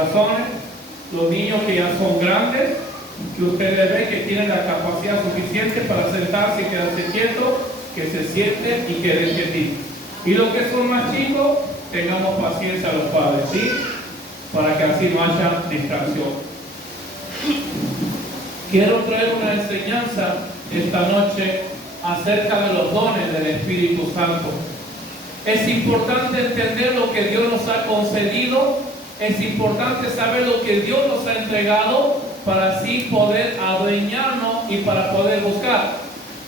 corazones, los niños que ya son grandes, que ustedes ven que tienen la capacidad suficiente para sentarse y quedarse quietos, que se sienten y queden quietitos. Y los que son más chicos, tengamos paciencia a los padres, ¿sí? Para que así no haya distracción. Quiero traer una enseñanza esta noche acerca de los dones del Espíritu Santo. Es importante entender lo que Dios nos ha concedido, es importante saber lo que Dios nos ha entregado para así poder adueñarnos y para poder buscar.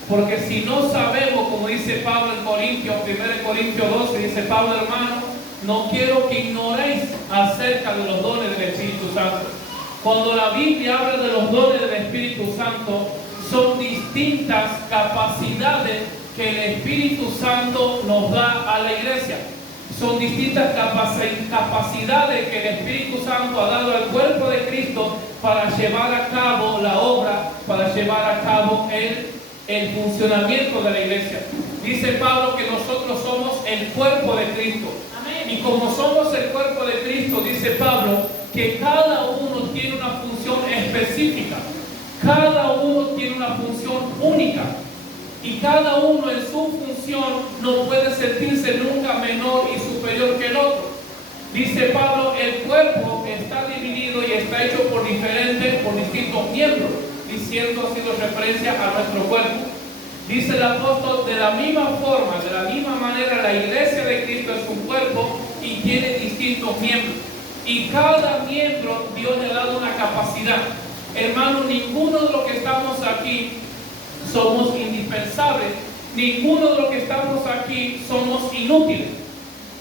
Porque si no sabemos, como dice Pablo en Corintios, 1 Corintios 12, dice Pablo, hermano, no quiero que ignoréis acerca de los dones del Espíritu Santo. Cuando la Biblia habla de los dones del Espíritu Santo, son distintas capacidades que el Espíritu Santo nos da a la iglesia. Son distintas capacidades que el Espíritu Santo ha dado al cuerpo de Cristo para llevar a cabo la obra, para llevar a cabo el funcionamiento de la iglesia. Dice Pablo que nosotros somos el cuerpo de Cristo. Amén. Y como somos el cuerpo de Cristo, dice Pablo, que cada uno tiene una función específica. Cada uno tiene una función única. Y cada uno en su función no puede sentirse nunca menor y superior que el otro. Dice Pablo, el cuerpo está dividido y está hecho por distintos miembros, diciendo, haciendo referencia a nuestro cuerpo. Dice el apóstol, de la misma forma, de la misma manera, la iglesia de Cristo es un cuerpo y tiene distintos miembros. Y cada miembro Dios le ha dado una capacidad. Hermano, ninguno de los que estamos aquí somos indispensables. Ninguno de los que estamos aquí somos inútiles.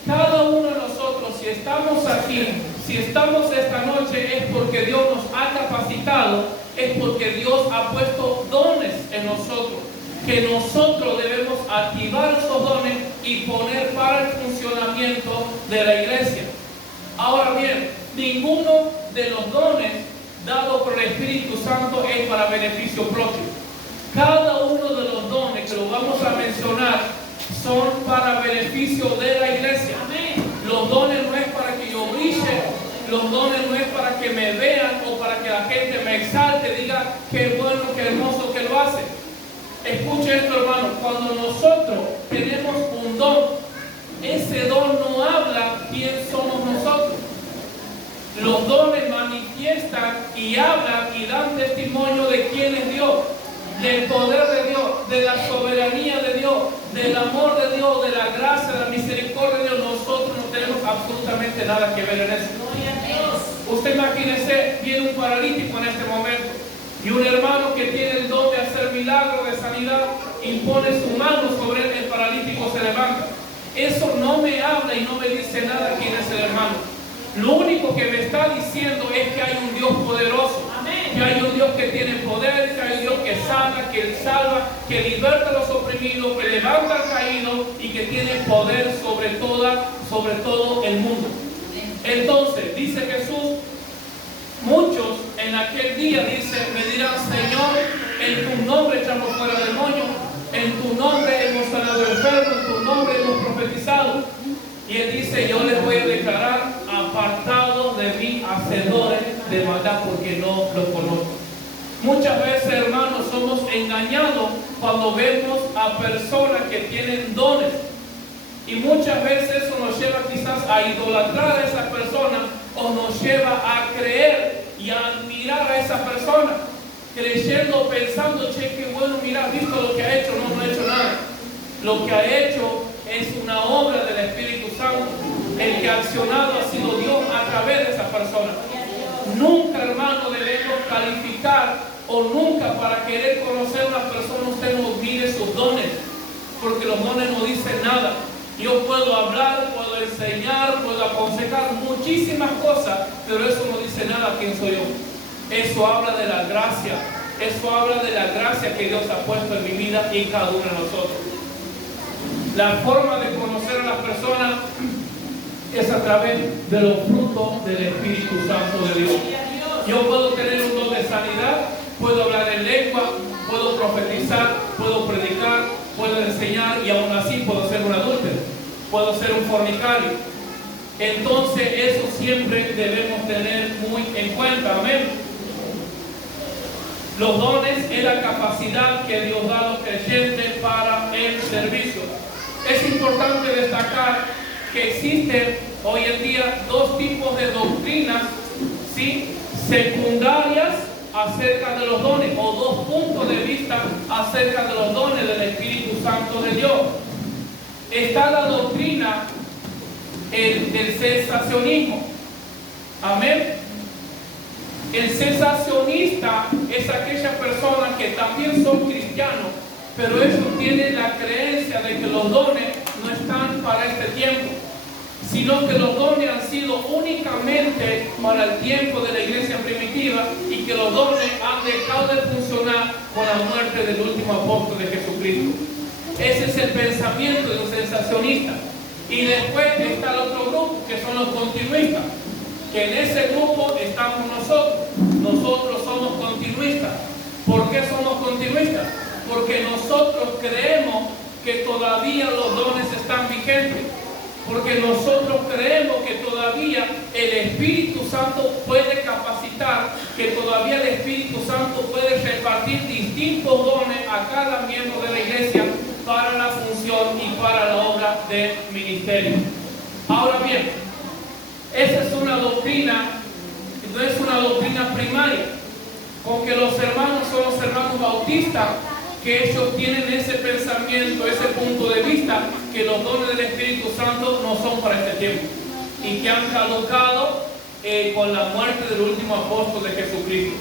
Cada uno de nosotros, si estamos aquí, si estamos esta noche, es porque Dios nos ha capacitado, es porque Dios ha puesto dones en nosotros, que nosotros debemos activar esos dones y poner para el funcionamiento de la iglesia. Ahora bien, ninguno de los dones dados por el Espíritu Santo es para beneficio propio. Cada uno de los dones que los vamos a mencionar son para beneficio de la iglesia. Amén. Los dones no es para que yo brille, los dones no es para que me vean o para que la gente me exalte, diga qué bueno, qué hermoso que lo hace. Escuche esto, hermano, cuando nosotros tenemos un don, ese don no habla quién somos nosotros. Los dones manifiestan y hablan y dan testimonio de quién es Dios, del poder de Dios, de la soberanía de Dios, del amor de Dios, de la gracia, de la misericordia de Dios. Nosotros no tenemos absolutamente nada que ver en eso. Usted imagínese, viene un paralítico en este momento y un hermano que tiene el don de hacer milagros de sanidad, impone su mano sobre él, el paralítico se levanta. Eso no me habla y no me dice nada quién es el hermano. Lo único que me está diciendo es que hay un Dios poderoso. Amén. Que hay un Dios que tiene poder, que hay un Dios que sana, que salva, que liberta a los oprimidos, que levanta al caído y que tiene poder sobre todo el mundo. Entonces, dice Jesús, muchos en aquel día, me dirán, Señor, en tu nombre echamos fuera demonios, en tu nombre hemos sanado enfermos, en tu nombre hemos profetizado. Y él dice, yo les voy a declarar apartados de mí, hacedores de maldad, porque no los conozco. Muchas veces, hermanos, somos engañados cuando vemos a personas que tienen dones. Y muchas veces eso nos lleva quizás a idolatrar a esa persona o nos lleva a creer y a admirar a esa persona, creyendo, pensando, che, qué bueno, mira, visto lo que ha hecho. No ha hecho nada. Lo que ha hecho es una obra del Espíritu Santo. El que ha accionado ha sido Dios a través de esa persona. Nunca, hermano, debemos calificar o nunca para querer conocer a una persona usted no mire sus dones, porque los dones no dicen nada. Yo puedo hablar, puedo enseñar, puedo aconsejar muchísimas cosas, pero eso no dice nada quién soy yo. Eso habla de la gracia. Eso habla de la gracia que Dios ha puesto en mi vida y en cada uno de nosotros. La forma de conocer a las personas es a través de los frutos del Espíritu Santo de Dios. Yo puedo tener un don de sanidad, puedo hablar en lengua, puedo profetizar, puedo predicar, puedo enseñar y aún así puedo ser un adúltero, puedo ser un fornicario. Entonces eso siempre debemos tener Los dones es la capacidad que Dios da a los creyentes para el servicio. Es importante destacar que existen hoy en día dos tipos de doctrinas, ¿sí?, secundarias acerca de los dones, o dos puntos de vista acerca de los dones del Espíritu Santo de Dios. Está la doctrina del cesacionismo. Amén. El cesacionista es aquella persona que también son cristianos, pero ellos tienen la creencia de que los dones no están para este tiempo, sino que los dones han sido únicamente para el tiempo de la iglesia primitiva y que los dones han dejado de funcionar con la muerte del último apóstol de Jesucristo. Ese es el pensamiento de un sensacionista. Y después está el otro grupo, que son los continuistas, que en ese grupo estamos nosotros. Nosotros somos continuistas. ¿Por qué somos continuistas? Porque nosotros creemos que todavía los dones están vigentes. Porque nosotros creemos que todavía el Espíritu Santo puede capacitar, que todavía el Espíritu Santo puede repartir distintos dones a cada miembro de la iglesia para la función y para la obra del ministerio. Ahora bien, esa es una doctrina, no es una doctrina primaria, con que los hermanos son los hermanos bautistas, que ellos tienen ese pensamiento, ese punto de vista, que los dones del Espíritu Santo no son para este tiempo y que han caducado con la muerte del último apóstol de Jesucristo.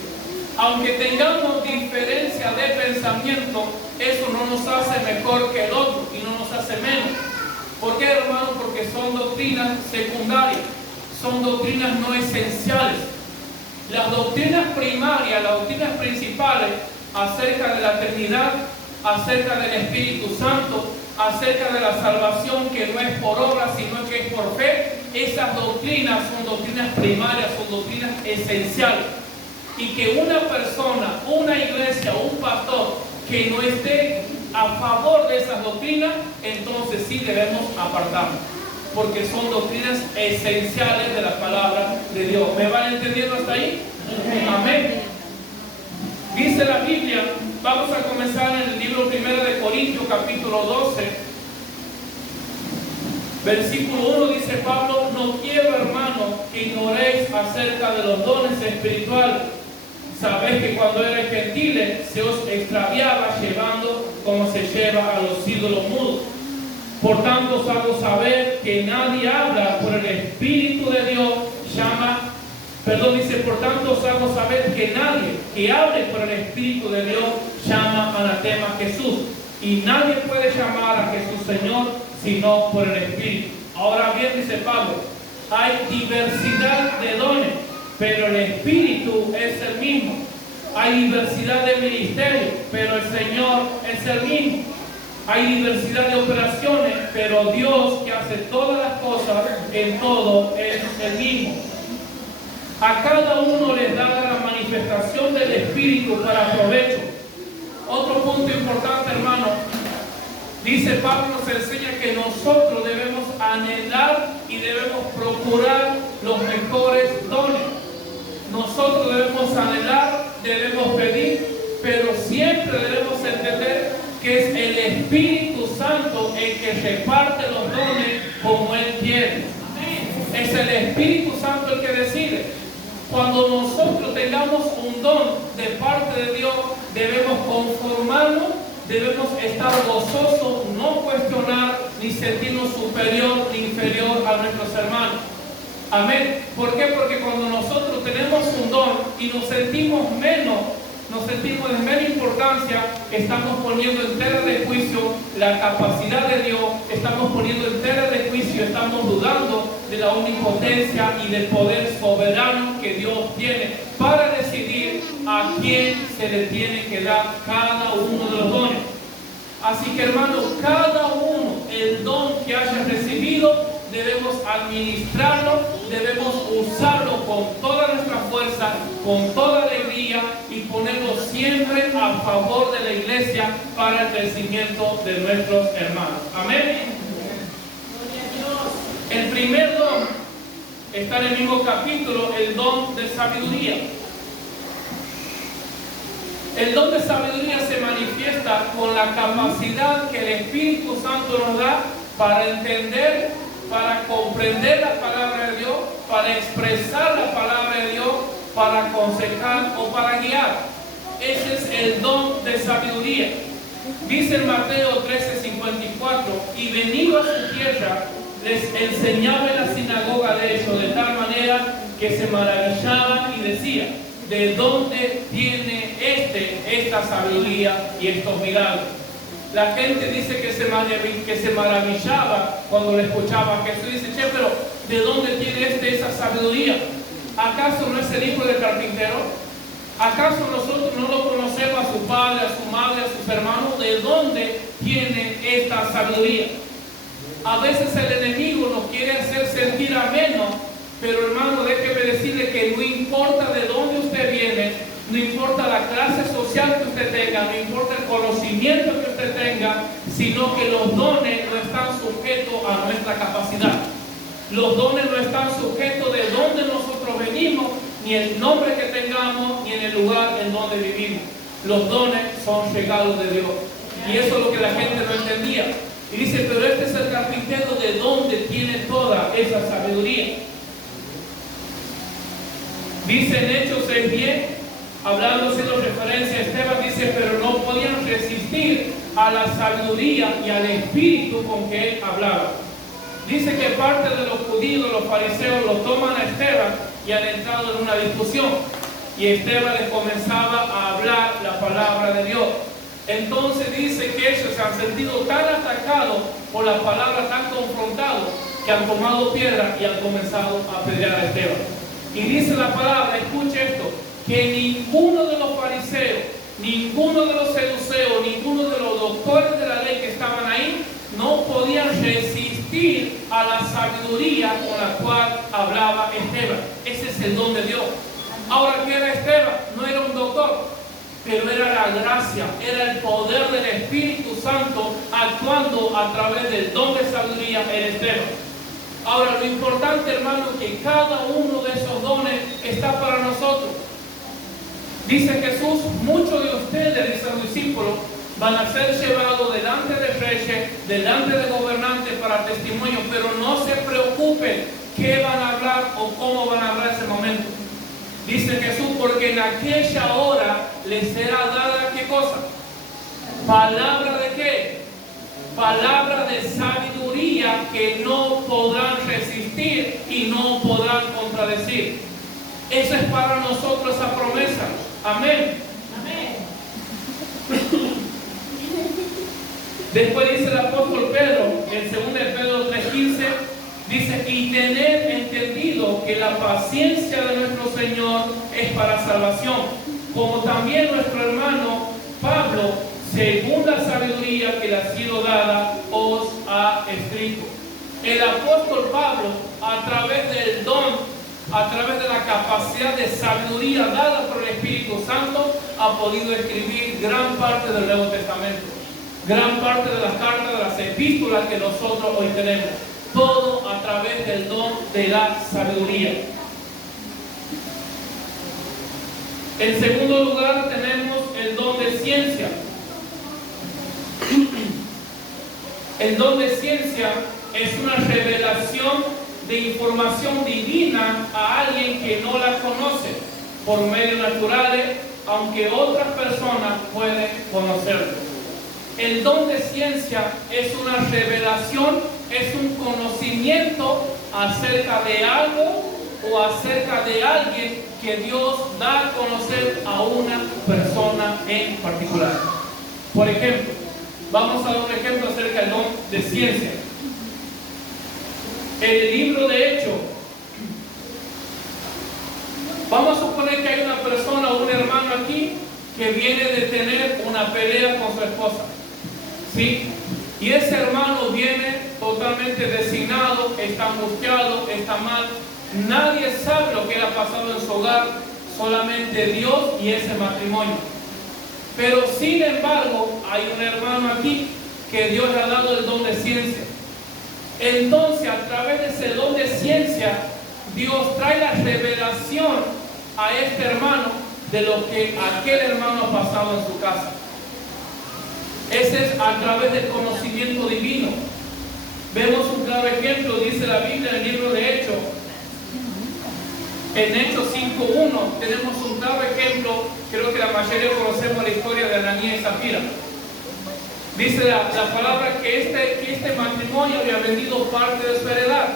Aunque tengamos diferencia de pensamiento, eso no nos hace mejor que el otro y no nos hace menos. ¿Por qué, hermano? Porque son doctrinas secundarias, son doctrinas no esenciales. Las doctrinas primarias, las doctrinas principales acerca de la Trinidad, acerca del Espíritu Santo, acerca de la salvación que no es por obra sino que es por fe, esas doctrinas son doctrinas primarias, son doctrinas esenciales. Y que una persona, una iglesia, un pastor que no esté a favor de esas doctrinas, entonces sí debemos apartarnos, porque son doctrinas esenciales de la palabra de Dios. ¿Me van entendiendo hasta ahí? Amén. Dice la Biblia, vamos a comenzar en el libro 1 de Corintios, capítulo 12, versículo 1, dice Pablo: no quiero, hermano, que ignoréis acerca de los dones espirituales. Sabéis que cuando erais gentiles se os extraviaba llevando como se lleva a los ídolos mudos. Por tanto os hago saber que nadie habla por el Espíritu de Dios, por tanto os hago saber que nadie que hable por el Espíritu de Dios llama anatema a Jesús. Y nadie puede llamar a Jesús Señor sino por el Espíritu. Ahora bien, dice Pablo, hay diversidad de dones, pero el Espíritu es el mismo. Hay diversidad de ministerios, pero el Señor es el mismo. Hay diversidad de operaciones, pero Dios, que hace todas las cosas en todo, es el mismo. A cada uno les da la manifestación del Espíritu para provecho. Otro punto importante, hermano, dice Pablo, nos enseña que nosotros debemos anhelar y debemos procurar los mejores dones. Nosotros debemos anhelar, debemos pedir, pero siempre debemos entender que es el Espíritu Santo el que reparte los dones como Él quiere. Es el Espíritu Santo el que decide. Cuando nosotros tengamos un don de parte de Dios, debemos conformarnos, debemos estar gozosos, no cuestionar ni sentirnos superior ni inferior a nuestros hermanos. Amén. ¿Por qué? Porque cuando nosotros tenemos un don y nos sentimos de menos importancia, estamos poniendo en tela de juicio la capacidad de Dios, estamos poniendo en tela de juicio, estamos dudando de la omnipotencia y del poder soberano que Dios tiene para decidir a quién se le tiene que dar cada uno de los dones. Así que, hermanos, cada uno, el don que haya recibido, debemos administrarlo, debemos usarlo con toda nuestra fuerza, con toda alegría y ponerlo siempre a favor de la iglesia para el crecimiento de nuestros hermanos. Amén. El primer don está en el mismo capítulo, el don de sabiduría. El don de sabiduría se manifiesta con la capacidad que el Espíritu Santo nos da para entender, para comprender la palabra de Dios, para expresar la palabra de Dios, para aconsejar o para guiar. Ese es el don de sabiduría. Dice en Mateo 13:54, y venido a su tierra, les enseñaba en la sinagoga de ellos, de tal manera que se maravillaban y decían: ¿de dónde viene esta sabiduría y estos milagros? La gente dice que se maravillaba cuando le escuchaba a Jesús. Dice: che, pero ¿de dónde tiene esa sabiduría? ¿Acaso no es el hijo del carpintero? ¿Acaso nosotros no lo conocemos a su padre, a su madre, a sus hermanos? ¿De dónde tiene esta sabiduría? A veces el enemigo nos quiere hacer sentir ameno, pero hermano, déjeme decirle que no importa de dónde usted viene, no importa la clase social que usted tenga, no importa el conocimiento que usted tenga, sino que los dones no están sujetos a nuestra capacidad. Los dones no están sujetos de dónde nosotros venimos, ni el nombre que tengamos, ni en el lugar en donde vivimos. Los dones son regalos de Dios. Y eso es lo que la gente no entendía. Y dice: pero este es el carpintero, ¿de dónde tiene toda esa sabiduría? Dice en Hechos 6:10, hablando, haciendo referencia a Esteban, dice: pero no podían resistir a la sabiduría y al espíritu con que él hablaba. Dice que parte de los judíos, los fariseos, lo toman a Esteban y han entrado en una discusión. Y Esteban les comenzaba a hablar la palabra de Dios. Entonces dice que ellos se han sentido tan atacados por la palabra, tan confrontados, que han tomado piedra y han comenzado a apedrear a Esteban. Y dice la palabra, escuche esto, que ninguno de los fariseos, ninguno de los seduceos, ninguno de los doctores de la ley que estaban ahí, no podían resistir a la sabiduría con la cual hablaba Esteban. Ese es el don de Dios. Ahora, ¿qué era Esteban? No era un doctor, pero era la gracia, era el poder del Espíritu Santo actuando a través del don de sabiduría en Esteban. Ahora, lo importante, hermano, que cada uno de esos dones está para nosotros. Dice Jesús: muchos de ustedes, dice a los discípulos, van a ser llevados delante de reyes, delante de gobernantes para testimonio, pero no se preocupen qué van a hablar o cómo van a hablar en ese momento. Dice Jesús: porque en aquella hora les será dada, ¿qué cosa? ¿Palabra de qué? Palabra de sabiduría que no podrán resistir y no podrán contradecir. Esa es para nosotros esa promesa. Amén. Amén. Después dice el apóstol Pedro, en 2 Pedro 3:15, dice: y tener entendido que la paciencia de nuestro Señor es para salvación, como también nuestro hermano Pablo, según la sabiduría que le ha sido dada, os ha escrito. El apóstol Pablo, a través del don, a través de la capacidad de sabiduría dada por el Espíritu Santo, ha podido escribir gran parte del Nuevo Testamento, gran parte de las cartas, de las epístolas que nosotros hoy tenemos. Todo a través del don de la sabiduría. En segundo lugar, tenemos el don de ciencia. El don de ciencia es una revelación de información divina a alguien que no la conoce por medios naturales, aunque otras personas pueden conocerlo. El don de ciencia es una revelación, es un conocimiento acerca de algo o acerca de alguien que Dios da a conocer a una persona en particular. Por ejemplo, vamos a dar un ejemplo acerca del don de ciencia. El libro de Hechos. Vamos a suponer que hay una persona o un hermano aquí que viene de tener una pelea con su esposa. ¿Sí? Y ese hermano viene totalmente designado, está angustiado, está mal. Nadie sabe lo que le ha pasado en su hogar, solamente Dios y ese matrimonio. Pero sin embargo, hay un hermano aquí que Dios le ha dado el don de ciencia. Entonces, a través de ese don de ciencia, Dios trae la revelación a este hermano de lo que aquel hermano ha pasado en su casa. Ese es a través del conocimiento divino. Vemos un claro ejemplo, dice la Biblia en el libro de Hechos. En Hechos 5.1 tenemos un claro ejemplo, creo que la mayoría conocemos la historia de Ananías y Zafira. Dice la palabra que este matrimonio había vendido parte de su heredad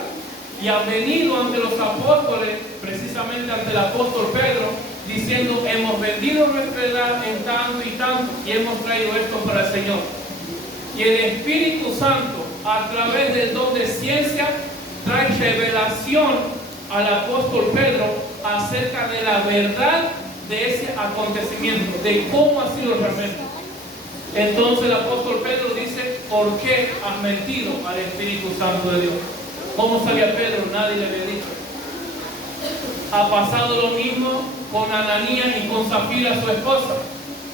y ha venido ante los apóstoles, precisamente ante el apóstol Pedro, diciendo: hemos vendido nuestra heredad en tanto y tanto y hemos traído esto para el Señor. Y el Espíritu Santo, a través del don de ciencia, trae revelación al apóstol Pedro acerca de la verdad de ese acontecimiento, de cómo ha sido realmente. Entonces el apóstol Pedro dice: ¿por qué has mentido al Espíritu Santo de Dios? ¿Cómo sabía Pedro? Nadie le había dicho. Ha pasado lo mismo con Ananías y con Zafira, su esposa.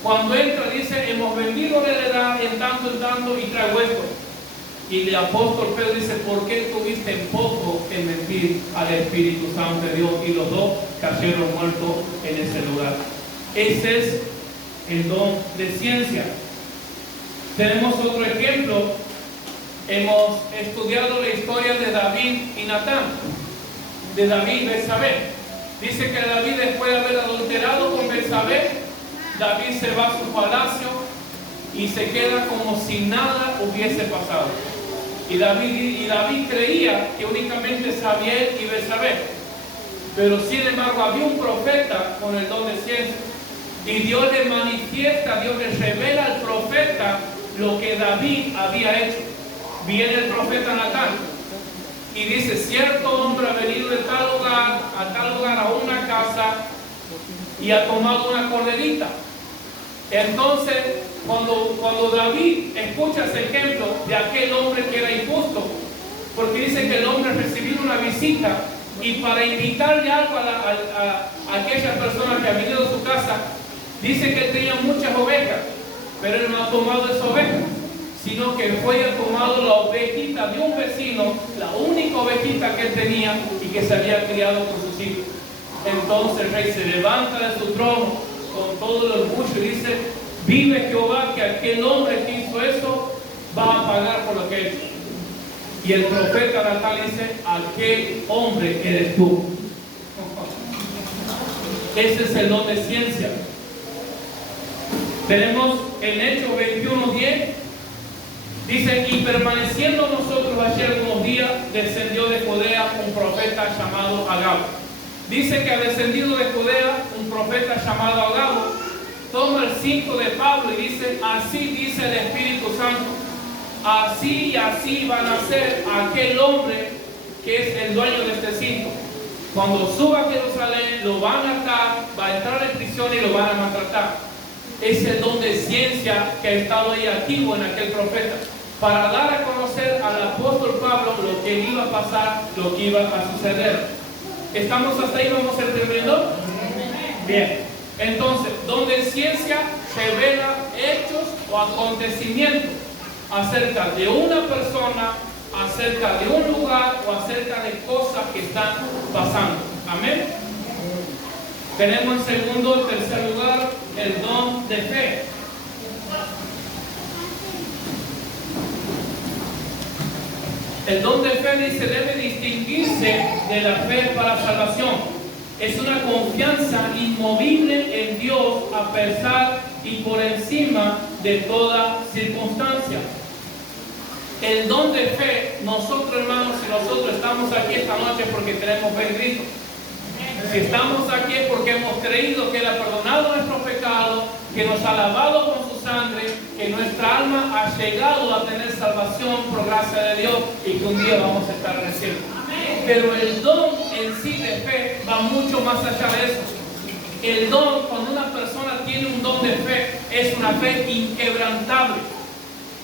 Cuando entra dice: hemos vendido la heredad en tanto y traigo esto. Y el apóstol Pedro dice: ¿por qué tuviste poco en mentir al Espíritu Santo de Dios? Y los dos cayeron muertos en ese lugar. Ese es el don de ciencia. Tenemos otro ejemplo. Hemos estudiado la historia de David y Natán, de David y Betsabé. Dice que David, después de haber adulterado con Betsabé, David se va a su palacio y se queda como si nada hubiese pasado. Y David creía que únicamente sabía él y Betsabé. Pero sin embargo había un profeta con el don de ciencia. Y Dios le manifiesta, Dios le revela al profeta lo que David había hecho. Viene el profeta Natán y dice: cierto hombre ha venido de tal lugar a una casa y ha tomado una corderita. Entonces, cuando David escucha ese ejemplo de aquel hombre que era injusto, porque dice que el hombre recibió una visita y para invitarle algo a aquella persona que ha venido a su casa, dice que él tenía muchas ovejas, pero él no ha tomado esa oveja, sino que fue y ha tomado la ovejita de un vecino, la única ovejita que él tenía y que se había criado con sus hijos. Entonces el rey se levanta de su trono con todo el orgullo y dice: vive Jehová, que aquel hombre que hizo eso va a pagar por lo que ha hecho. Y el profeta Natán dice: aquel hombre eres tú. Ese es el don de ciencia. Tenemos en Hechos 21:10. Dice: y permaneciendo nosotros allí algunos días, descendió de Judea un profeta llamado Agabo. Dice que ha descendido de Judea un profeta llamado Agabo. Toma el cinto de Pablo y dice: así dice el Espíritu Santo, así y así van a ser aquel hombre que es el dueño de este cinto. Cuando suba a Jerusalén lo van a atar, va a entrar en prisión y lo van a maltratar. Es el don de ciencia que ha estado ahí activo en aquel profeta, para dar a conocer al apóstol Pablo lo que iba a pasar, lo que iba a suceder. ¿Estamos hasta ahí? ¿Vamos a ir terminando? Bien. Entonces, don de ciencia revela hechos o acontecimientos acerca de una persona, acerca de un lugar o acerca de cosas que están pasando. Amén. Tenemos en segundo y tercer lugar el don de fe. El don de fe dice debe distinguirse de la fe para salvación. Es una confianza inmovible en Dios a pesar y por encima de toda circunstancia. El don de fe, nosotros hermanos, si nosotros estamos aquí esta noche porque tenemos fe en Cristo. Si estamos aquí es porque hemos creído que Él ha perdonado nuestros pecados, que nos ha lavado con su sangre, que nuestra alma ha llegado a tener salvación por gracia de Dios y que un día vamos a estar en el cielo. Pero el don en sí de fe va mucho más allá de eso. El don, cuando una persona tiene un don de fe, es una fe inquebrantable.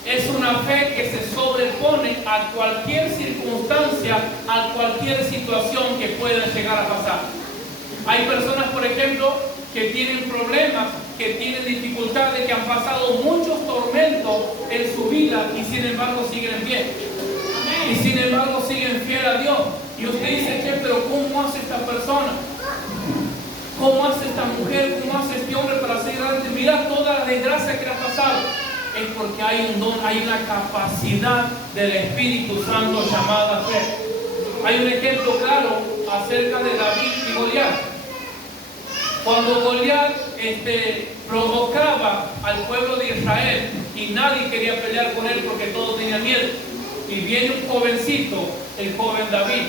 Es una fe que se sobrepone a cualquier circunstancia, a cualquier situación que pueda llegar a pasar. Hay personas, por ejemplo, que tienen problemas, que tienen dificultades, que han pasado muchos tormentos en su vida y sin embargo siguen en pie. Y sin embargo siguen fiel a Dios. Y usted dice: che, pero ¿cómo hace esta persona? ¿Cómo hace esta mujer? ¿Cómo hace mira toda la desgracia que le ha pasado. Es porque hay un don, hay una capacidad del Espíritu Santo llamada fe. Hay un ejemplo claro acerca de David y Goliat. Cuando Goliat provocaba al pueblo de Israel y nadie quería pelear con él porque todos tenían miedo, y viene un jovencito, el joven David,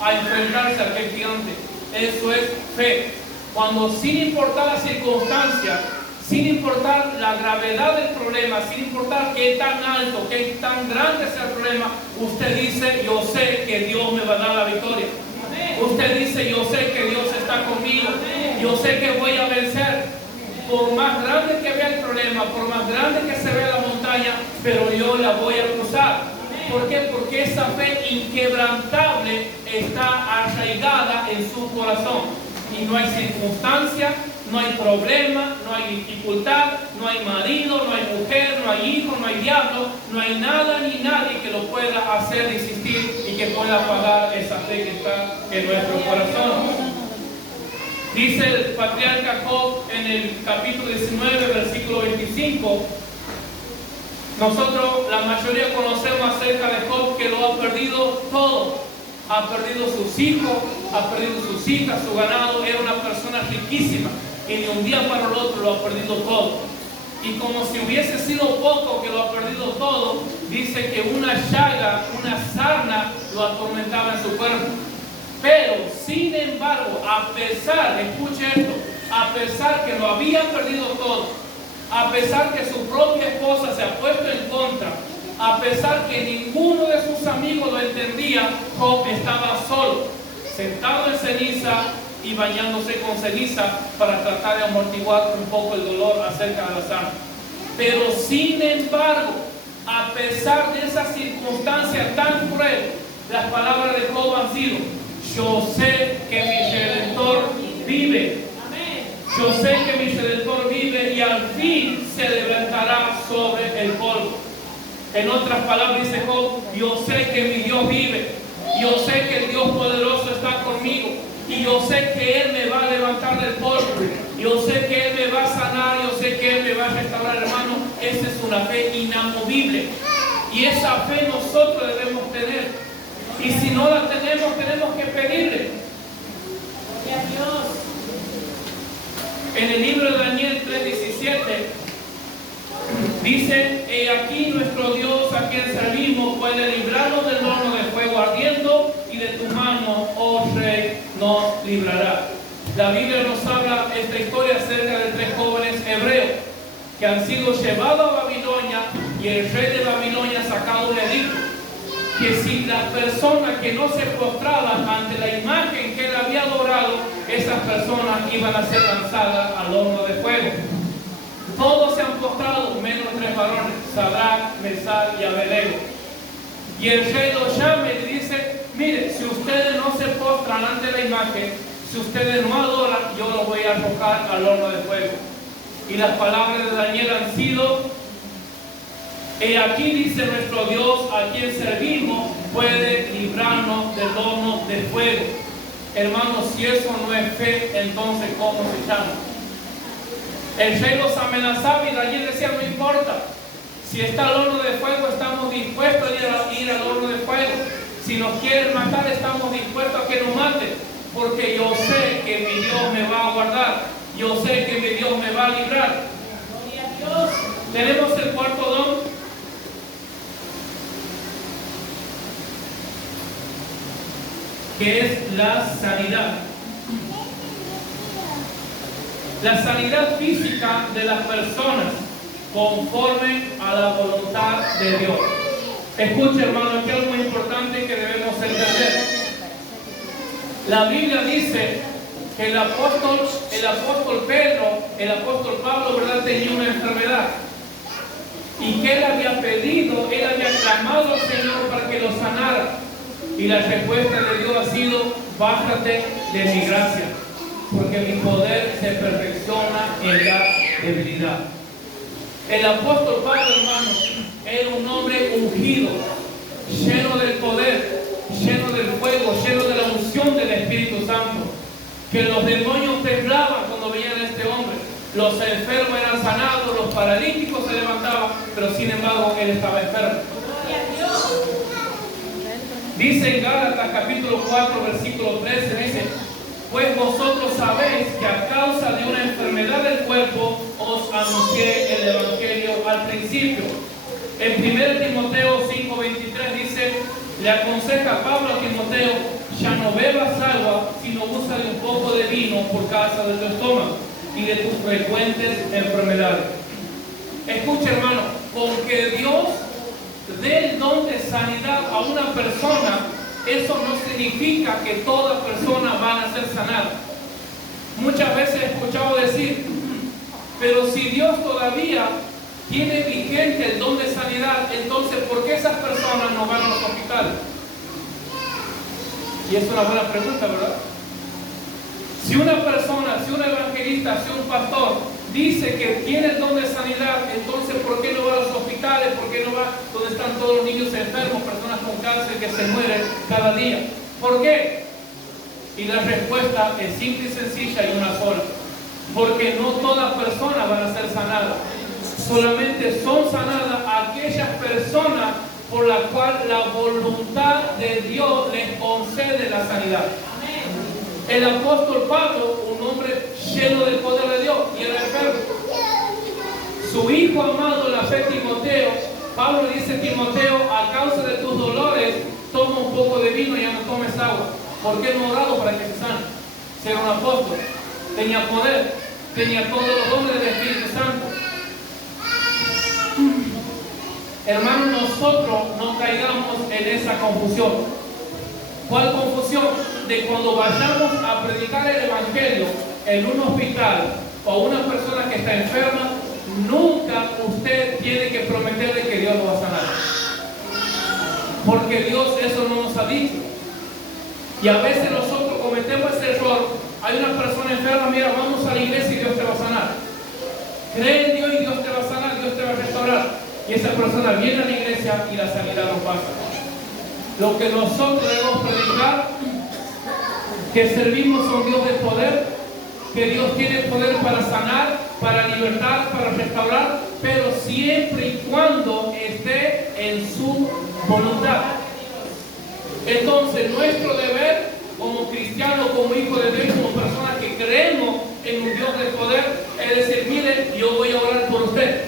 a enfrentarse a aquel gigante. Eso es fe. Cuando, sin importar la circunstancia, sin importar la gravedad del problema, sin importar qué tan alto, qué tan grande sea el problema, usted dice: yo sé que Dios me va a dar la victoria. Usted dice: yo sé que Dios está conmigo. Yo sé que voy a vencer. Por más grande que vea el problema, por más grande que se vea la montaña, pero yo la voy a cruzar. ¿Por qué? Porque esa fe inquebrantable está arraigada en su corazón. Y no hay circunstancia, no hay problema, no hay dificultad, no hay marido, no hay mujer, no hay hijo, no hay diablo, no hay nada ni nadie que lo pueda hacer desistir y que pueda apagar esa fe que está en nuestro corazón. Dice el patriarca Job en el capítulo 19, versículo 25. Nosotros, la mayoría, conocemos acerca de Job, que lo ha perdido todo. Ha perdido sus hijos, ha perdido sus hijas, su ganado. Era una persona riquísima y de un día para el otro lo ha perdido todo. Y como si hubiese sido poco que lo ha perdido todo, dice que una llaga, una sarna lo atormentaba en su cuerpo. Pero, sin embargo, a pesar, escuche esto, a pesar que lo había perdido todo, a pesar que su propia esposa se ha puesto en contra, a pesar que ninguno de sus amigos lo entendía, Job estaba solo, sentado en ceniza y bañándose con ceniza para tratar de amortiguar un poco el dolor acerca de la sarna. Pero, sin embargo, a pesar de esa circunstancia tan cruel, las palabras de Job han sido: yo sé que mi Redentor vive. Yo sé que mi Redentor vive y al fin se levantará sobre el polvo. En otras palabras dice Job: yo sé que mi Dios vive. Yo sé que el Dios poderoso está conmigo. Y yo sé que Él me va a levantar del polvo. Yo sé que Él me va a sanar. Yo sé que Él me va a restaurar, hermano. Esa es una fe inamovible. Y esa fe nosotros debemos tener. Y si no la tenemos, tenemos que pedirle. Gloria a Dios. En el libro de Daniel 3:17 dice: he aquí nuestro Dios, a quien servimos, puede librarnos del horno de fuego ardiendo, y de tu mano, oh Rey, nos librará. La Biblia nos habla esta historia acerca de 3 jóvenes hebreos que han sido llevados a Babilonia y el rey de Babilonia sacado de Egipto. Que si las personas que no se postraban ante la imagen que él había adorado, esas personas iban a ser lanzadas al horno de fuego. Todos se han postrado, menos 3 varones, Sadrach, Mesach y Abednego. Y el rey los llama y le dice: mire, si ustedes no se postran ante la imagen, si ustedes no adoran, yo los voy a arrojar al horno de fuego. Y las palabras de Daniel han sido: he aquí, dice nuestro Dios, a quien servimos, puede librarnos del horno de fuego. Hermanos, si eso no es fe, entonces ¿cómo se llama? El rey los amenazaba y Daniel decía: no importa. Si está el horno de fuego, estamos dispuestos a ir al horno de fuego. Si nos quieren matar, estamos dispuestos a que nos maten. Porque yo sé que mi Dios me va a guardar. Yo sé que mi Dios me va a librar. Gloria a Dios. Tenemos el cuarto don, que es la sanidad. La sanidad física de las personas conforme a la voluntad de Dios. Escuche, hermano, que es algo muy importante que debemos entender. La Biblia dice que el apóstol Pablo, ¿verdad?, tenía una enfermedad. Y que él había pedido, él había clamado al Señor para que lo sanara. Y la respuesta de Dios ha sido: bástate de mi gracia, porque mi poder se perfecciona en la debilidad. El apóstol Pablo, hermano, era un hombre ungido, lleno del poder, lleno del fuego, lleno de la unción del Espíritu Santo, que los demonios temblaban cuando veían a este hombre. Los enfermos eran paralíticos se levantaban, pero sin embargo él estaba enfermo. Dice en Gálatas capítulo 4, versículo 13, dice: pues vosotros sabéis que a causa de una enfermedad del cuerpo os anuncié el Evangelio al principio. En 1 Timoteo 5:23 dice, le aconseja Pablo a Timoteo: ya no bebas agua, sino usa de un poco de vino por causa de tu estómago y de tus frecuentes enfermedades. Escucha, hermano, con que Dios dé el don de sanidad a una persona, eso no significa que toda persona va a ser sanada. Muchas veces he escuchado decir, pero si Dios todavía tiene vigente el don de sanidad, entonces ¿por qué esas personas no van a los hospitales? Y es una buena pregunta, ¿verdad? Si una persona, si un evangelista, si un pastor dice que tiene el don de sanidad, entonces ¿por qué no va a los hospitales? ¿Por qué no va donde están todos los niños enfermos, personas con cáncer que se mueren cada día? ¿Por qué? Y la respuesta es simple y sencilla y una sola: porque no todas personas van a ser sanadas. Solamente son sanadas aquellas personas por las cuales la voluntad de Dios les concede la sanidad. El apóstol Pablo, un hombre lleno del poder de Dios, y era enfermo. Su hijo amado en la fe, Timoteo, Pablo le dice: Timoteo, a causa de tus dolores, toma un poco de vino y ya no tomes agua. ¿Por qué no ha orado para que se sane? Si era un apóstol, tenía poder, tenía todos los dones del Espíritu Santo. Hermanos, nosotros no caigamos en esa confusión. ¿Cuál confusión? De cuando vayamos a predicar el Evangelio en un hospital o a una persona que está enferma, nunca usted tiene que prometerle que Dios lo va a sanar. Porque Dios eso no nos ha dicho. Y a veces nosotros cometemos ese error. Hay una persona enferma, mira, vamos a la iglesia y Dios te va a sanar. Cree en Dios y Dios te va a sanar, Dios te va a restaurar. Y esa persona viene a la iglesia y la sanidad no pasa. Lo que nosotros debemos predicar, que servimos a un Dios de poder, que Dios tiene poder para sanar, para libertar, para restaurar, pero siempre y cuando esté en su voluntad. Entonces, nuestro deber como cristianos, como hijos de Dios, como personas que creemos en un Dios de poder, es decir: mire, yo voy a orar por usted,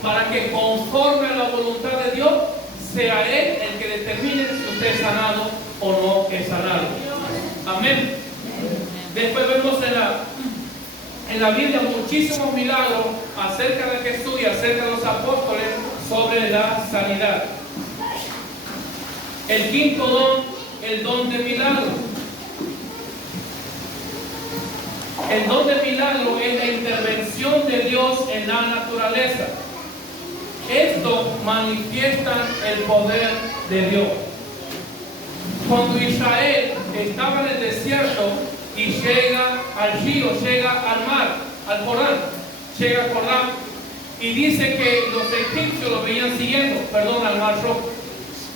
para que conforme a la voluntad de Dios, sea Él el que determine si usted es sanado o no es sanado. Amén. Después vemos en la Biblia muchísimos milagros acerca de Jesús y acerca de los apóstoles sobre la sanidad. El quinto don, el don de milagro. El don de milagro es la intervención de Dios en la naturaleza. Esto manifiesta el poder de Dios. Cuando Israel estaba en el desierto y llega al río, llega al mar, al Jordán, llega al Jordán, y dice que los egipcios lo veían siguiendo, al mar rojo.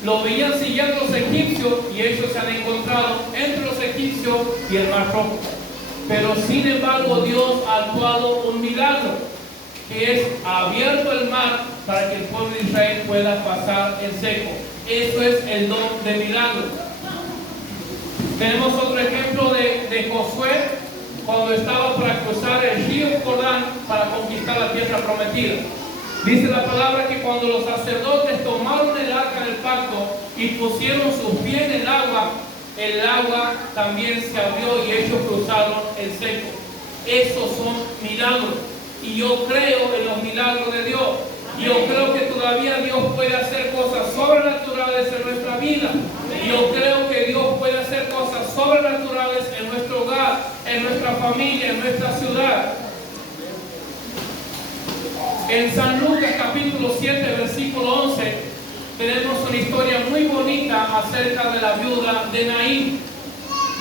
Lo veían siguiendo los egipcios y ellos se han encontrado entre los egipcios y el mar rojo. Pero sin embargo Dios ha actuado un milagro, que es abierto el mar para que el pueblo de Israel pueda pasar en seco. Eso es el don de milagro. Tenemos otro ejemplo de Josué, cuando estaba para cruzar el río Jordán para conquistar la tierra prometida. Dice la palabra que cuando los sacerdotes tomaron el arca del pacto y pusieron sus pies en el agua también se abrió y ellos cruzaron el seco. Esos son milagros. Y yo creo en los milagros de Dios. Yo creo que todavía Dios puede hacer cosas sobrenaturales en nuestra vida. Yo creo que Dios puede hacer cosas sobrenaturales en nuestro hogar, en nuestra familia, en nuestra ciudad. En San Lucas capítulo 7, versículo 11, tenemos una historia muy bonita acerca de la viuda de Naín.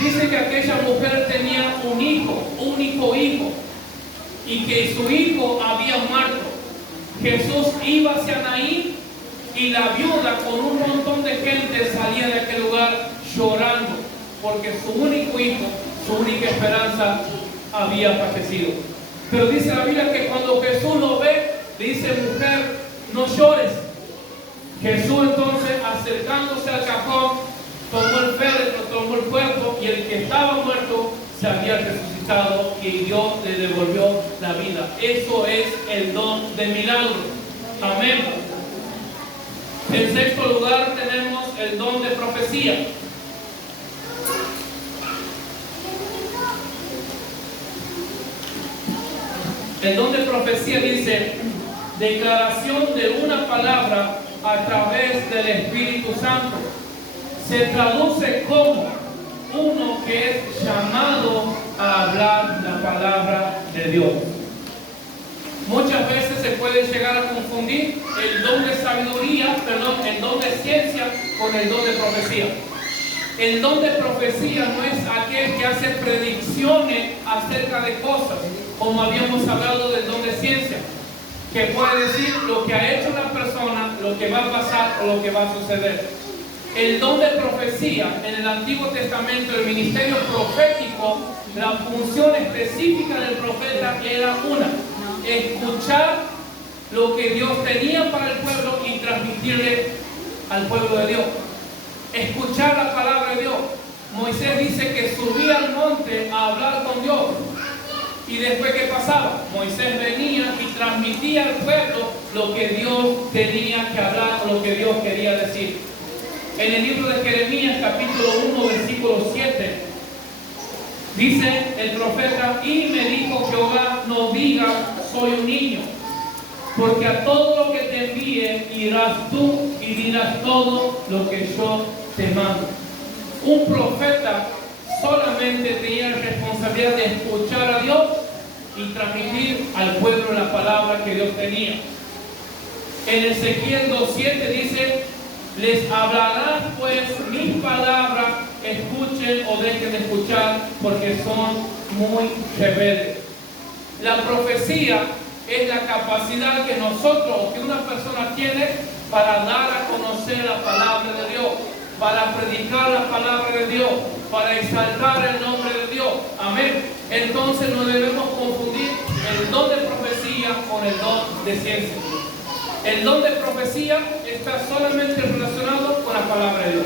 Dice que aquella mujer tenía un único hijo, y que su hijo había muerto. Jesús iba hacia Naín y la viuda con un montón de gente salía de aquel lugar llorando, porque su único hijo, su única esperanza, había fallecido. Pero dice la Biblia que cuando Jesús lo ve, dice: mujer, no llores. Jesús entonces, acercándose al cajón, tomó el féretro, tomó el cuerpo, y el que estaba muerto se había resucitado y Dios le devolvió la vida. Eso es el don de milagro. Amén. En sexto lugar tenemos el don de profecía. El don de profecía dice: declaración de una palabra a través del Espíritu Santo. Se traduce como uno que es llamado a hablar la palabra de Dios. Muchas veces se puede llegar a confundir el don de sabiduría, el don de ciencia con el don de profecía. El don de profecía no es aquel que hace predicciones acerca de cosas, como habíamos hablado del don de ciencia, que puede decir lo que ha hecho una persona, lo que va a pasar o lo que va a suceder. El don de profecía en el Antiguo Testamento, el ministerio profético, la función específica del profeta era una: escuchar lo que Dios tenía para el pueblo y transmitirle al pueblo de Dios. Escuchar la palabra de Dios. Moisés dice que subía al monte a hablar con Dios. Y después, ¿qué pasaba? Moisés venía y transmitía al pueblo lo que Dios tenía que hablar o lo que Dios quería decir. En el libro de Jeremías, capítulo 1, versículo 7, dice el profeta: y me dijo Jehová, no digas soy un niño, porque a todo lo que te envíe irás tú y dirás todo lo que yo te mando. Un profeta solamente tenía la responsabilidad de escuchar a Dios y transmitir al pueblo la palabra que Dios tenía. En Ezequiel 2:7 dice: les hablarás pues mis palabras, escuchen o dejen de escuchar, porque son muy rebeldes. La profecía es la capacidad que nosotros o que una persona tiene para dar a conocer la palabra de Dios, para predicar la palabra de Dior, para exaltar el nombre de Dios. Amén. Entonces no debemos confundir el don de profecía con el don de ciencia. El don de profecía está solamente relacionado con la palabra de Dios.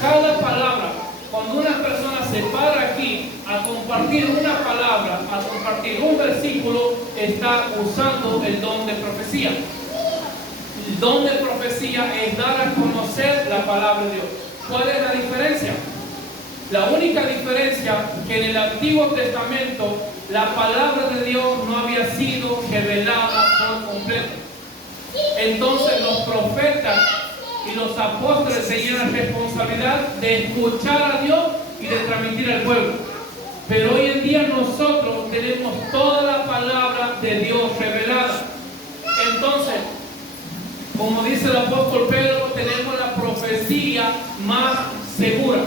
Cada palabra, cuando una persona se para aquí a compartir una palabra, a compartir un versículo, está usando el don de profecía. El don de profecía es dar a conocer la palabra de Dios. ¿Cuál es la diferencia? La única diferencia que en el Antiguo Testamento la palabra de Dios no había sido revelada por completo. Entonces los profetas y los apóstoles tenían la responsabilidad de escuchar a Dios y de transmitir al pueblo. Pero hoy en día nosotros tenemos toda la palabra de Dios revelada. Entonces, como dice el apóstol Pedro, tenemos la profecía más segura.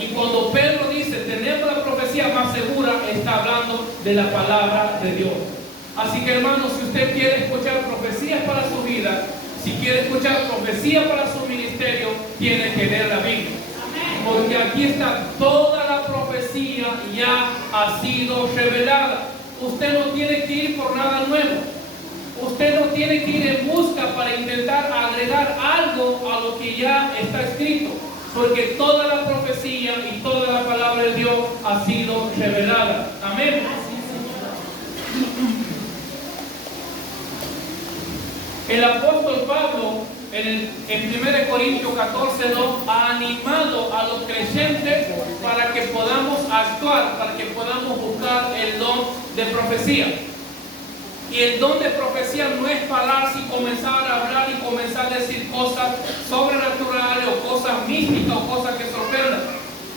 Y cuando Pedro dice tenemos la profecía más segura, está hablando de la palabra de Dios. Así que, hermanos, si usted quiere escuchar profecías para su vida, si quiere escuchar profecía para su ministerio, tiene que leer la Biblia. Porque aquí está toda la profecía, ya ha sido revelada. Usted no tiene que ir por nada nuevo. Usted no tiene que ir en busca para intentar agregar algo a lo que ya está escrito. Porque toda la profecía y toda la palabra de Dios ha sido revelada. Amén. El apóstol Pablo en 1 Corintios 14 nos ha animado a los creyentes para que podamos actuar, para que podamos buscar el don de profecía. Y el don de profecía no es pararse y comenzar a hablar y comenzar a decir cosas sobrenaturales o cosas místicas o cosas que sorprendan.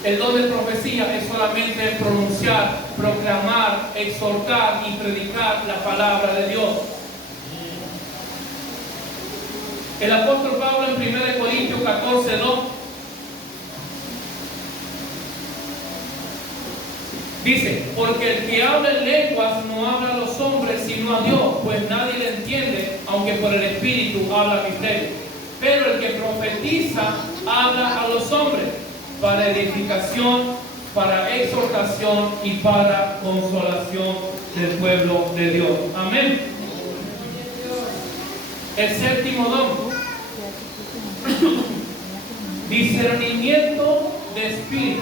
El don de profecía es solamente pronunciar, proclamar, exhortar y predicar la palabra de Dios. El apóstol Pablo en 1 Corintios 14, 2 dice: porque el que habla en lenguas no habla a los hombres sino a Dios, pues nadie le entiende, aunque por el Espíritu habla misterio. Pero el que profetiza habla a los hombres para edificación, para exhortación y para consolación del pueblo de Dios. Amén. El séptimo don, discernimiento de espíritu.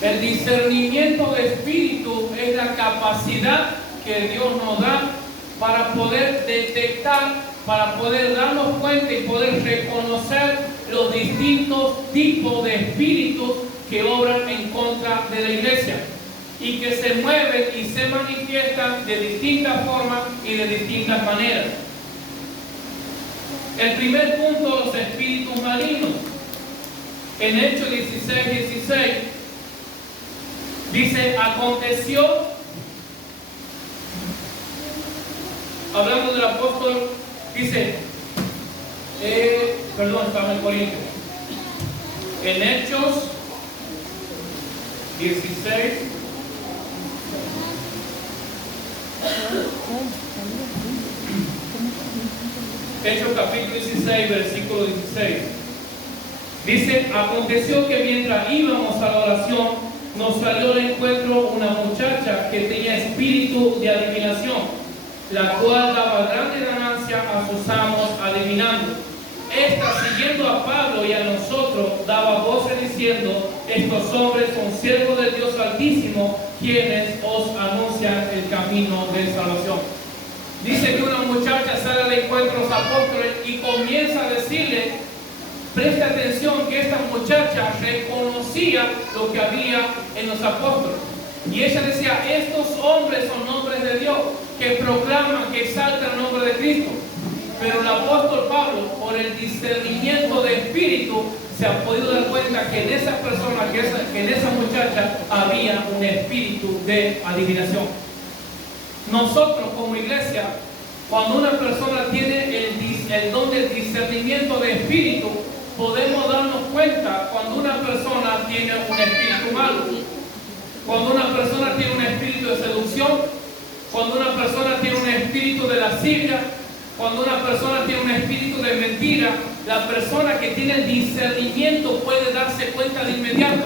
El discernimiento de espíritu es la capacidad que Dios nos da para poder detectar, para poder darnos cuenta y poder reconocer los distintos tipos de espíritus que obran en contra de la iglesia y que se mueven y se manifiestan de distintas formas y de distintas maneras. El primer punto, los espíritus malignos. En Hechos 16:16 dice, aconteció, hablando del apóstol, dice, estaba en Corintios, en Hechos 16, Hechos capítulo 16, versículo 16, dice, aconteció que mientras íbamos a la oración, nos salió al encuentro una muchacha que tenía espíritu de adivinación, la cual daba grande ganancia a sus amos adivinando. Esta, siguiendo a Pablo y a nosotros, daba voces diciendo, estos hombres son siervos del Dios Altísimo, quienes os anuncian el camino de salvación. Dice que una muchacha sale al encuentro de los apóstoles y comienza a decirle, presta atención, que esta muchacha reconocía lo que había en los apóstoles. Y ella decía, estos hombres son hombres de Dios, que proclaman, que exaltan el nombre de Cristo. Pero el apóstol Pablo, por el discernimiento de espíritu, se ha podido dar cuenta que en esa persona, que en esa muchacha, había un espíritu de adivinación. Nosotros como iglesia, cuando una persona tiene el don del discernimiento de espíritu, podemos darnos cuenta cuando una persona tiene un espíritu malo, cuando una persona tiene un espíritu de seducción, cuando una persona tiene un espíritu de lascivia, cuando una persona tiene un espíritu de mentira. La persona que tiene el discernimiento puede darse cuenta de inmediato,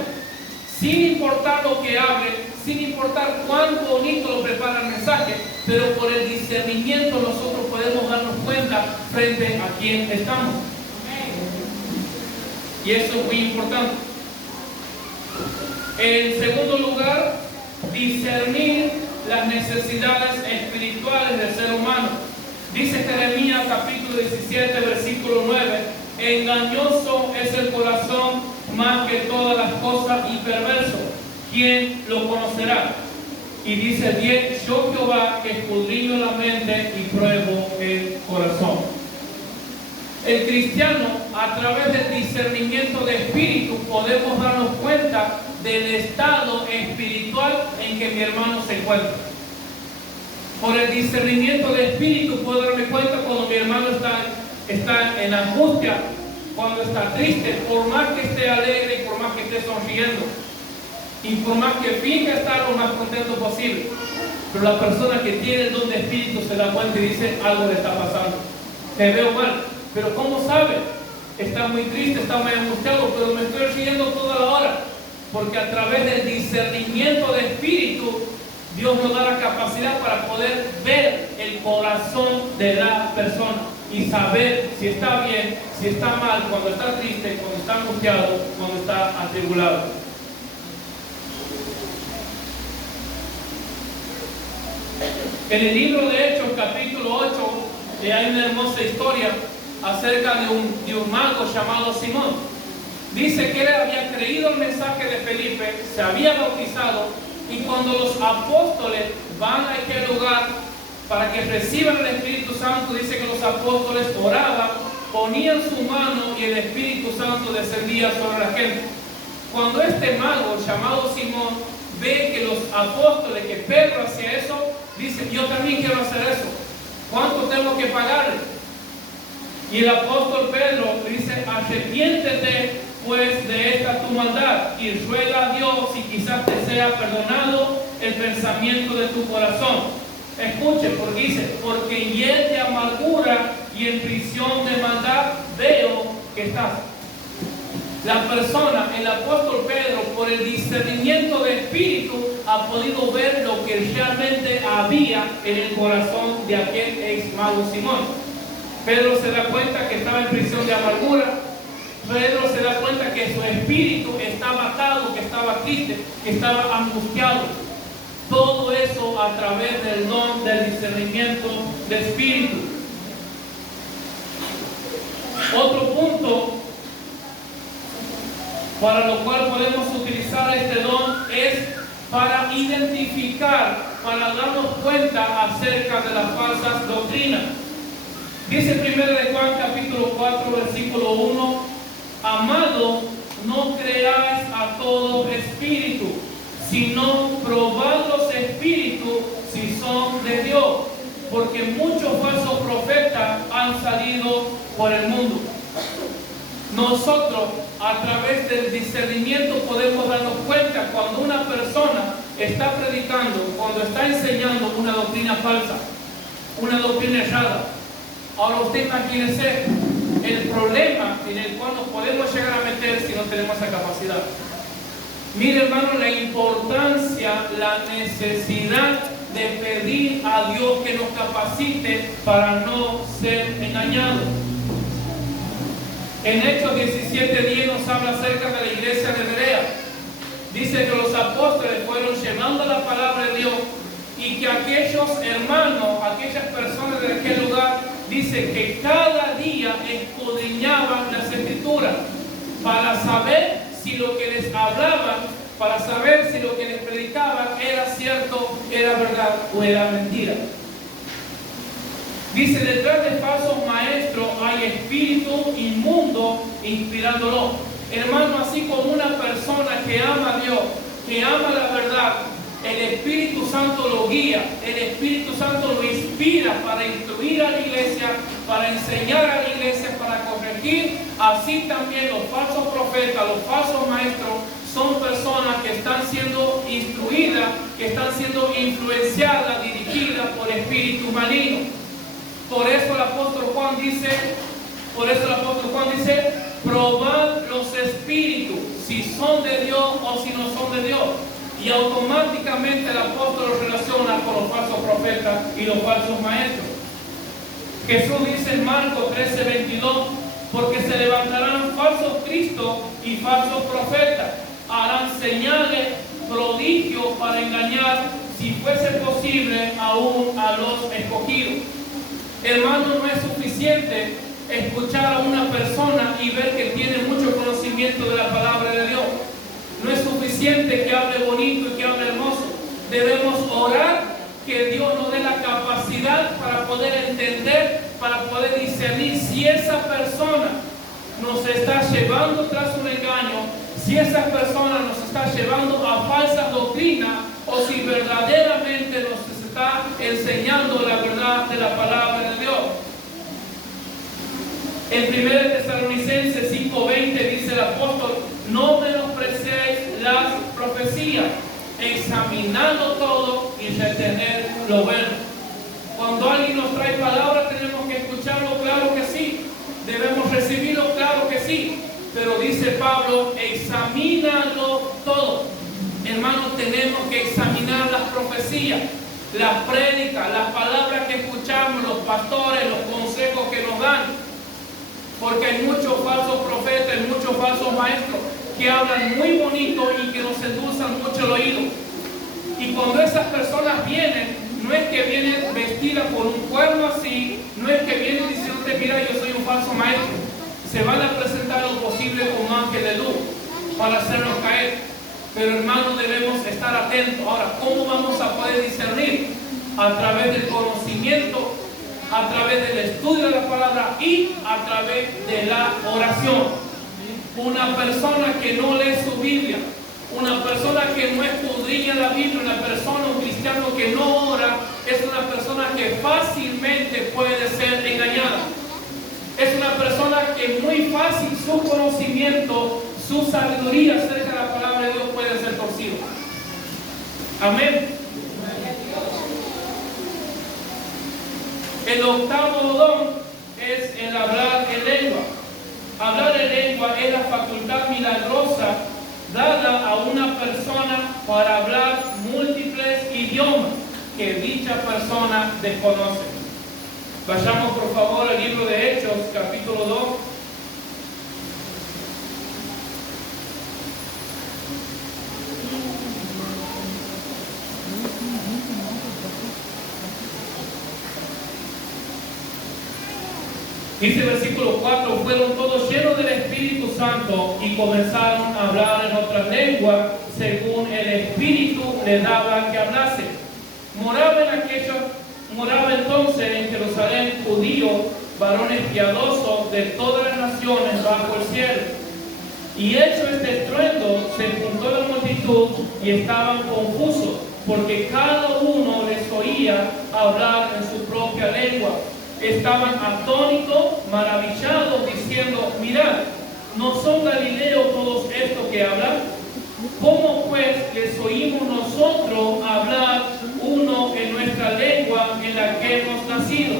sin importar lo que hable, sin importar cuán bonito lo prepara el mensaje, pero por el discernimiento nosotros podemos darnos cuenta frente a quién estamos. Y eso es muy importante. En segundo lugar, discernir las necesidades espirituales del ser humano. Dice Jeremías capítulo 17, versículo 9, engañoso es el corazón más que todas las cosas y perverso. ¿Quién lo conocerá? Y dice, bien, yo Jehová que escudriño la mente y pruebo el corazón. El cristiano, a través del discernimiento de espíritu, podemos darnos cuenta del estado espiritual en que mi hermano se encuentra. Por el discernimiento de espíritu puedo darme cuenta cuando mi hermano está en angustia, cuando está triste, por más que esté alegre y por más que esté sonriendo, y por más que finja estar lo más contento posible. Pero la persona que tiene el don de espíritu se da cuenta y dice, algo le está pasando, te veo mal. Pero ¿cómo sabe? Está muy triste, está muy angustiado, pero me estoy riendo toda la hora. Porque a través del discernimiento de espíritu, Dios nos da la capacidad para poder ver el corazón de la persona y saber si está bien, si está mal, cuando está triste, cuando está angustiado, cuando está atribulado. En el libro de Hechos, capítulo 8, hay una hermosa historia acerca de un mago llamado Simón. Dice que él había creído el mensaje de Felipe, se había bautizado, y cuando los apóstoles van a aquel lugar para que reciban el Espíritu Santo, dice que los apóstoles oraban, ponían su mano y el Espíritu Santo descendía sobre la gente. Cuando este mago llamado Simón ve que los apóstoles, que Pedro hacía eso, dice, yo también quiero hacer eso. ¿Cuánto tengo que pagarle? Y el apóstol Pedro le dice, arrepiéntete pues de esta tu maldad y ruega a Dios y quizás te sea perdonado el pensamiento de tu corazón. Escuche, porque dice, porque en hiel de amargura y en prisión de maldad veo que estás. La persona, el apóstol Pedro, por el discernimiento de espíritu, ha podido ver lo que realmente había en el corazón de aquel ex mago Simón. Pedro se da cuenta que estaba en prisión de amargura. Pedro se da cuenta que su espíritu estaba atado, que estaba triste, que estaba angustiado. Todo eso a través del don del discernimiento de espíritu. Otro punto para lo cual podemos utilizar este don es para identificar, para darnos cuenta acerca de las falsas doctrinas. Dice 1 de Juan capítulo 4 versículo 1: Amado, no creáis a todo espíritu, sino probad los espíritus si son de Dios, porque muchos falsos profetas han salido por el mundo. Nosotros, a través del discernimiento, podemos darnos cuenta cuando una persona está predicando, cuando está enseñando una doctrina falsa, una doctrina errada. Ahora usted imagínese el problema en el cual nos podemos llegar a meter si no tenemos esa capacidad. Mire, hermano, la importancia, la necesidad de pedir a Dios que nos capacite para no ser engañados. En Hechos 17:10 nos habla acerca de la iglesia de Berea. Dice que los apóstoles fueron llevando la palabra de Dios y que aquellos hermanos, aquellas personas de aquel lugar, dice que cada día escudriñaban las escrituras para saber si lo que les hablaban, para saber si lo que les predicaban era cierto, era verdad o era mentira. Dice, detrás de falsos maestros hay espíritu inmundo inspirándolo. Hermano, así como una persona que ama a Dios, que ama la verdad, el Espíritu Santo lo guía, el Espíritu Santo lo inspira para instruir a la iglesia, para enseñar a la iglesia, para corregir. Así también los falsos profetas, los falsos maestros, son personas que están siendo instruidas, que están siendo influenciadas, dirigidas por espíritus malignos. Por eso el apóstol Juan dice, probad los espíritus, si son de Dios o si no son de Dios. Y automáticamente el apóstol lo relaciona con los falsos profetas y los falsos maestros. Jesús dice en Marcos 13:22, porque se levantarán falsos cristos y falsos profetas, harán señales, prodigios para engañar, si fuese posible, aún a los escogidos. Hermano, no es suficiente escuchar a una persona y ver que tiene mucho conocimiento de la palabra de Dios. No es suficiente que hable bonito y que hable hermoso. Debemos orar que Dios nos dé la capacidad para poder entender, para poder discernir si esa persona nos está llevando tras un engaño, si esa persona nos está llevando a falsas doctrinas o si verdaderamente nos está enseñando la verdad de la palabra de Dios. En 1 Tesalonicenses 5:20 dice el apóstol: no menospreciéis las profecías, examinando todo y retener lo bueno. Cuando alguien nos trae palabra, tenemos que escucharlo, claro que sí. Debemos recibirlo, claro que sí. Pero dice Pablo, examínalo todo. Hermanos, tenemos que examinar las profecías, las prédicas, las palabras que escuchamos, los pastores, los consejos que nos dan. Porque hay muchos falsos profetas, hay muchos falsos maestros que hablan muy bonito y que nos endulzan mucho el oído. Y cuando esas personas vienen, no es que vienen vestidas con un cuerno así, no es que vienen diciéndote, mira, yo soy un falso maestro. Se van a presentar lo posible como ángel de luz para hacernos caer. Pero hermanos, debemos estar atentos. Ahora, ¿cómo vamos a poder discernir? A través del conocimiento, a través del estudio de la palabra y a través de la oración. Una persona que no lee su Biblia, una persona que no escudriña la Biblia, una persona, un cristiano que no ora, es una persona que fácilmente puede ser engañada. Es una persona que muy fácil su conocimiento, su sabiduría acerca de la palabra de Dios puede ser torcido. Amén. El octavo don es el hablar en lengua. Hablar en lengua es la facultad milagrosa dada a una persona para hablar múltiples idiomas que dicha persona desconoce. Vayamos por favor al libro de Hechos, capítulo 2. Dice el versículo 4, fueron todos llenos del Espíritu Santo y comenzaron a hablar en otras lenguas según el Espíritu les daba que hablase. Moraba entonces en Jerusalén judíos, varones piadosos de todas las naciones bajo el cielo. Y hecho este estruendo, se juntó la multitud y estaban confusos, porque cada uno les oía hablar en su propia lengua. Estaban atónitos, maravillados, diciendo, mirad, ¿no son galileos todos estos que hablan? ¿Cómo pues les oímos nosotros hablar uno en nuestra lengua en la que hemos nacido?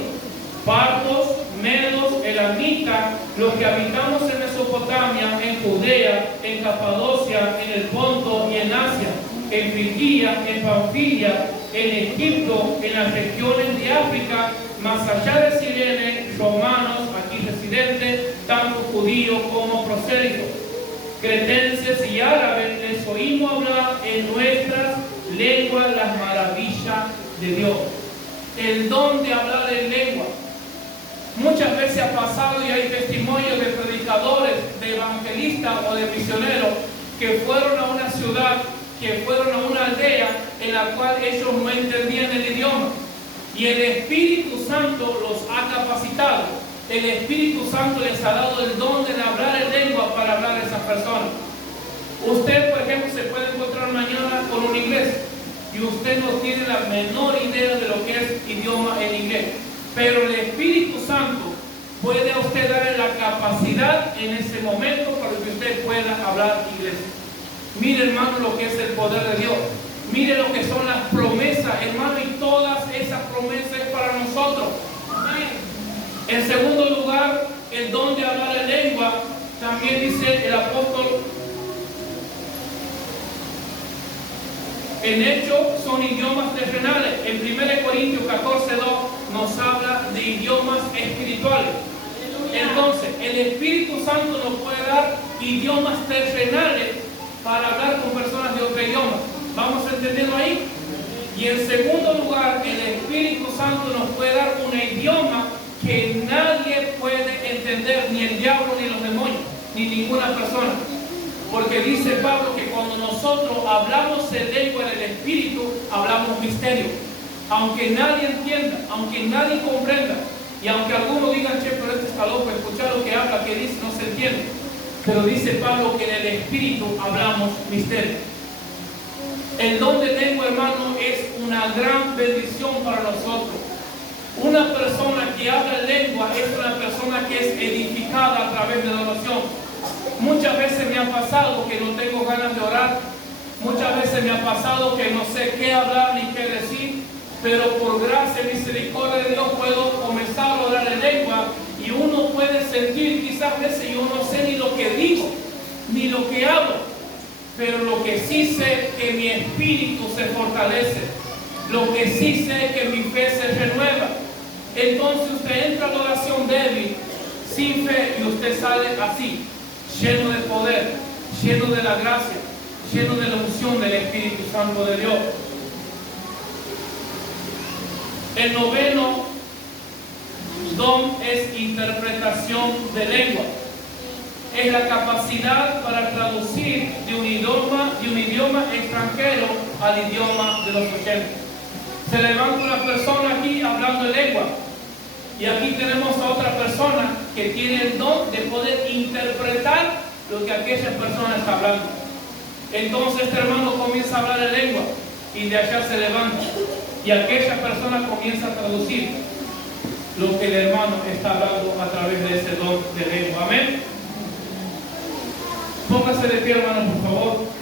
Partos, medos, elamitas, los que habitamos en Mesopotamia, en Judea, en Capadocia, en el Ponto y en Asia, en Frigia, en Panfilia, en Egipto, en las regiones de África, más allá de Cirene, romanos, aquí residentes, tanto judíos como prosélitos, cretenses y árabes, les oímos hablar en nuestras lenguas las maravillas de Dios. El don de hablar en lengua. Muchas veces ha pasado y hay testimonios de predicadores, de evangelistas o de misioneros que fueron a una ciudad, que fueron a una aldea en la cual ellos no entendían el idioma. Y el Espíritu Santo los ha capacitado. El Espíritu Santo les ha dado el don de hablar en lengua para hablar a esas personas. Usted, por ejemplo, se puede encontrar mañana con un inglés y usted no tiene la menor idea de lo que es idioma en inglés. Pero el Espíritu Santo puede a usted darle la capacidad en ese momento para que usted pueda hablar inglés. Mire, hermano, lo que es el poder de Dios. Mire lo que son las promesas, hermano, y todas esas promesas es para nosotros. En segundo lugar, el don de hablar en lengua, también dice el apóstol, en hecho son idiomas terrenales. En 1 Corintios 14:2 nos habla de idiomas espirituales. Entonces, el Espíritu Santo nos puede dar idiomas terrenales para hablar con personas de otro idioma. ¿Vamos entendiendo ahí? Y en segundo lugar, el Espíritu Santo nos puede dar un idioma que nadie puede entender, ni el diablo, ni los demonios, ni ninguna persona. Porque dice Pablo que cuando nosotros hablamos en lengua del Espíritu, hablamos misterio. Aunque nadie entienda, aunque nadie comprenda, y aunque algunos digan, che, pero este está loco, escuchar lo que habla, que dice, no se entiende. Pero dice Pablo que en el Espíritu hablamos misterio. El don de lengua, hermano, es una gran bendición para nosotros. Una persona que habla en lengua es una persona que es edificada a través de la oración. Muchas veces me ha pasado que no tengo ganas de orar. Muchas veces me ha pasado que no sé qué hablar ni qué decir. Pero por gracia y misericordia de Dios puedo comenzar a orar en lengua. Y uno puede sentir quizás veces yo no sé ni lo que digo, ni lo que hablo. Pero lo que sí sé es que mi espíritu se fortalece. Lo que sí sé es que mi fe se renueva. Entonces usted entra a la oración débil, sin fe, y usted sale así, lleno de poder, lleno de la gracia, lleno de la unción del Espíritu Santo de Dios. El noveno don es interpretación de lengua. Es la capacidad para traducir de un idioma extranjero al idioma de los oyentes. Se levanta una persona aquí hablando en lengua, y aquí tenemos a otra persona que tiene el don de poder interpretar lo que aquella persona está hablando. Entonces este hermano comienza a hablar en lengua y de allá se levanta y aquella persona comienza a traducir lo que el hermano está hablando a través de ese don de lengua. Amén. Póngase de pie, hermano, por favor.